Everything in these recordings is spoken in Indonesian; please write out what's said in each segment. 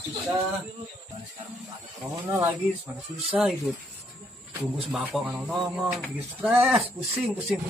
Susah. Sekarang ada corona lagi, semakin susah hidup. Tunggu sembako kan nongol, bikin stres, pusing. Pusing.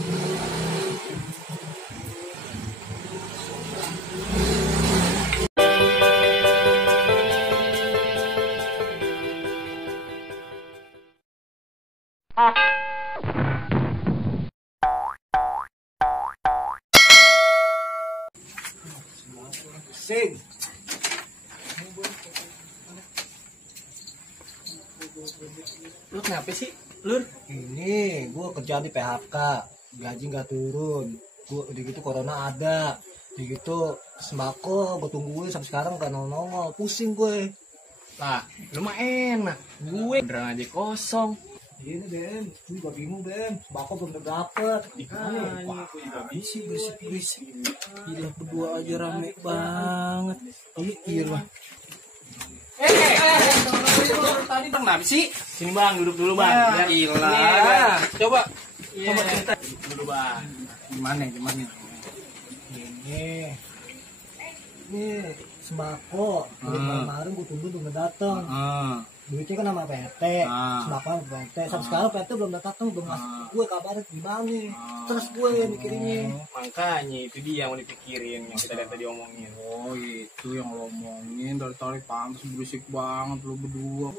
Lu kenapa sih, Lur? Ini gue kerja di PHK, gaji nggak turun. Gue udah gitu corona ada, udah gitu sembako gue tungguin sampai sekarang nggak nongol, pusing gue. Lah, lu mah enak. Gue beneran aja kosong. Ini Ben, gue juga bingung Ben, sembako belum dapet. Gue juga berisik. Gila, berdua aja rame banget. Iya lah. Tadi bang, kenapa sih? Sini bang, duduk dulu bang. Gila. Coba cerita dulu bang. Gimana? Ini sembako, kemarin gue tunggu tuh nggak datang. Duitnya kan sama PT, sembako sama PT. Sampai sekarang PT belum datang, belum ngasih gue kabarnya gimana. Terus gue yang mikirinnya. Makanya itu dia yang mau dipikirin, yang kita tadi omongin. Oh itu yang lo omongin dari tadi pantas berisik banget lo berdua.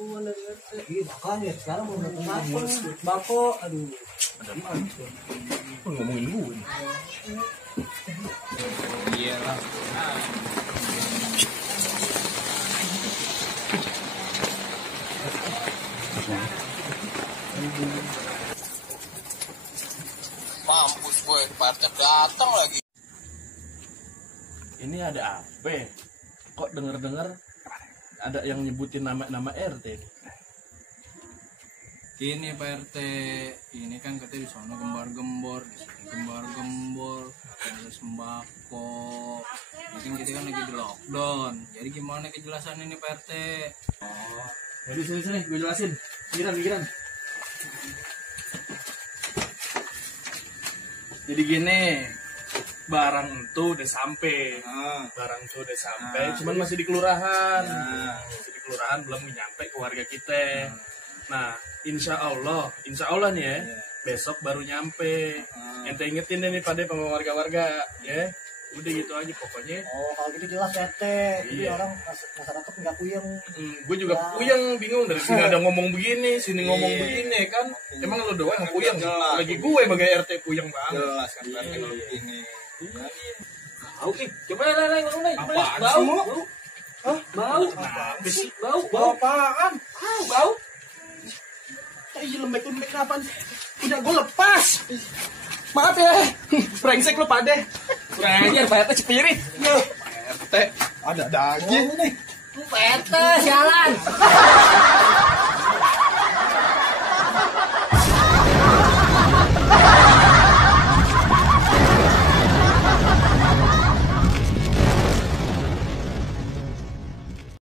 Iya makanya sekarang belum datang sembako, aduh. Ngomongin gue. Iya lah. Mampus gue, partner datang lagi. Ini ada apa ya? Kok denger-denger ada yang nyebutin nama RT? Ini Pak RT, ini kan katanya di sana gembar-gembor, di sini gembar-gembor, ada sembako. Mungkin kita kan lagi di lockdown. Jadi gimana kejelasannya nih Pak RT? Oh, jadi sini gue jelasin. Pikiran. Jadi gini, barang itu udah sampai, cuman masih di kelurahan, belum nyampe ke warga kita. Nah, insya Allah nih ya, besok baru nyampe. Ente ingetin deh nih pada warga-warga, ya. Udah gitu aja pokoknya. Oh kalau gitu jelas PT, jadi orang masyarakat nggak puyeng. Gue juga puyeng, bingung dari sini ada ngomong begini, sini ngomong begini kan. Emang lu doang yang puyeng? Lagi gue sebagai RT puyeng banget. Jelas kan Pak RT kalau begini. Oke, coba lah ngomong nih. Bau. Hah? Bau? Kenapa sih? Bau apaan? Bau. Ih, lembek-lembek kapan? Udah gue lepas. Maaf ya. Brengsek lu pade. Kurang Pak RT cepirit. RT ada aja. Oh, nih. Pete, sialan.